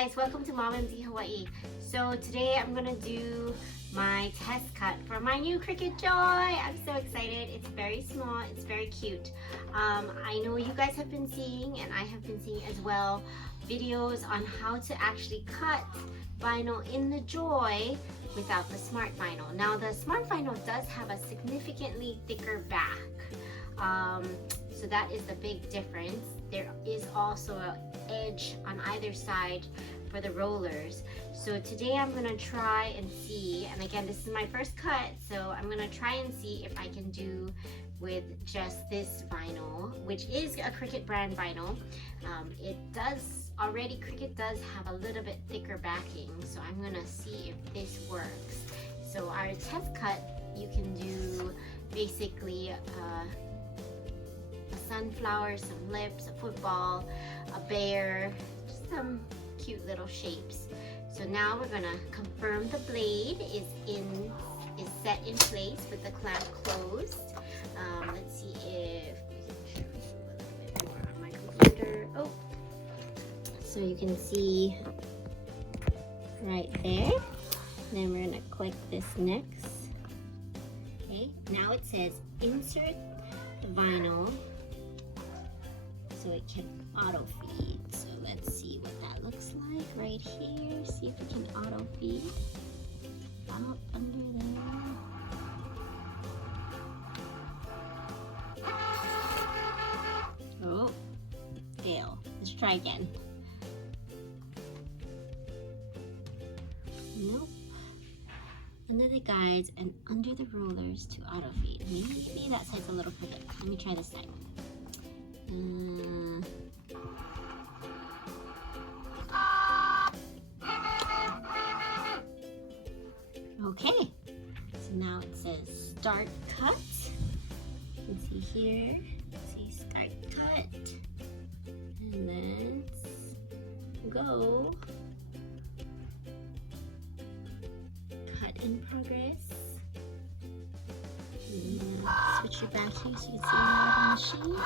guys, welcome to Mom MD Hawaii. So today I'm gonna do my test cut for my new Cricut Joy. I'm so excited. It's very small, it's very cute. I know you guys have been seeing, and I have been seeing as well, videos on how to actually cut vinyl in the Joy without the smart vinyl. Now the smart vinyl does have a significantly thicker back. So that is the big difference. There is also an edge on either side for the rollers. So today I'm gonna try and see, and again this is my first cut, so I'm gonna try and see if I can do with just this vinyl, which is a Cricut brand vinyl. Cricut does have a little bit thicker backing, so I'm gonna see if this works. So our test cut, you can do basically a sunflower, some lips, a football, a bear, just some cute little shapes. So now we're gonna confirm the blade is set in place with the clamp closed. Let's see if we can show you a little bit more on my computer. Oh, so you can see right there. Then we're gonna click this next. Okay, now it says insert the vinyl so it can auto feed. So let's see what that looks like right here. See if we can auto feed out under there. Oh, fail. Let's try again. Nope. Under the guides and under the rollers to auto feed. Maybe that side's a little crooked. Let me try this side. Okay, so now it says start cut. You can see here, see start cut, and let's go. Cut in progress. And switch it back here so you can see now the machine.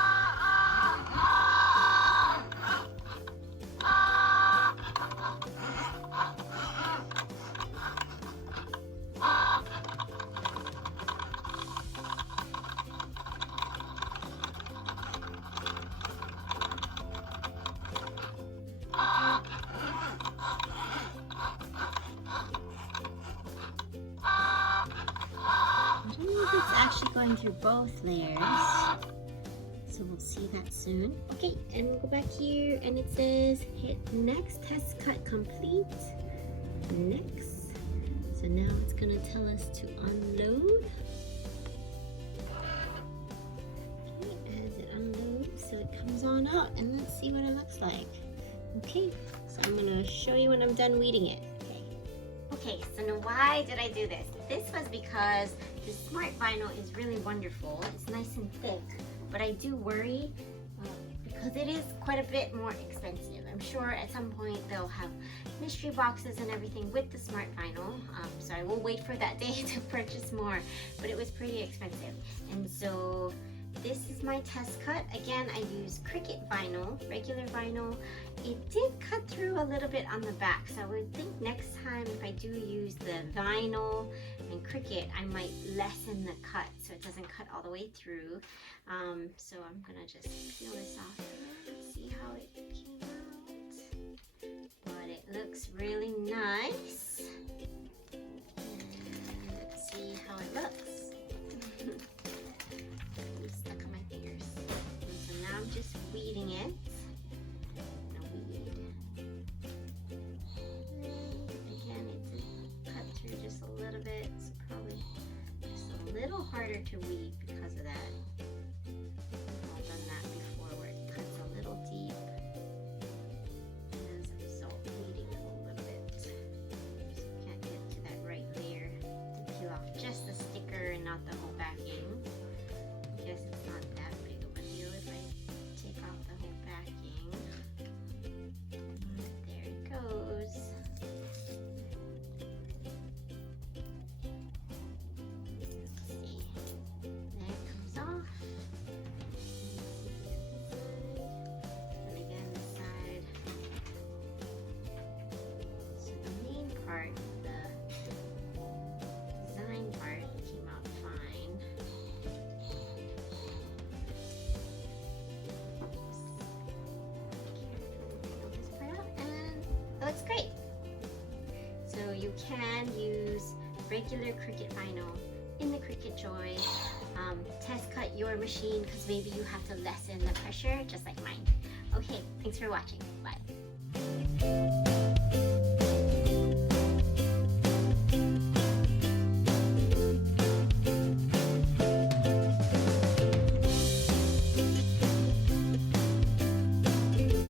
Going through both layers, so we'll see that soon. Okay, and we'll go back here and it says hit next, test cut complete, next. So now it's gonna tell us to unload. Okay, as it unloads, so it comes on out, and let's see what it looks like. Okay, so I'm gonna show you when I'm done weeding it. Okay, so now why did I do this? This was because the smart vinyl is really wonderful. It's nice and thick, but I do worry because it is quite a bit more expensive. I'm sure at some point they'll have mystery boxes and everything with the smart vinyl, so I will wait for that day to purchase more, but it was pretty expensive. And so this is my test cut. Again, I use Cricut vinyl, regular vinyl. It did cut through a little bit on the back, so I would think next time if I do use the vinyl and Cricut, I might lessen the cut so it doesn't cut all the way through. So I'm gonna just peel this off and see how it came out. But it looks really nice. And let's see how it looks. I'm stuck on my fingers. And so now I'm just weeding it. Just a little bit, so probably just a little harder to weed because of that. I've done that before where it cuts a little deep, and as a result, weeding it a little bit. So you can't get to that right layer to peel off just the sticker and not the whole backing. I guess it's not that big of a deal if I take off the whole backing. There it goes. There it comes off. looks great. So you can use regular Cricut vinyl in the Cricut Joy. Test cut your machine because maybe you have to lessen the pressure just like mine. Okay, thanks for watching.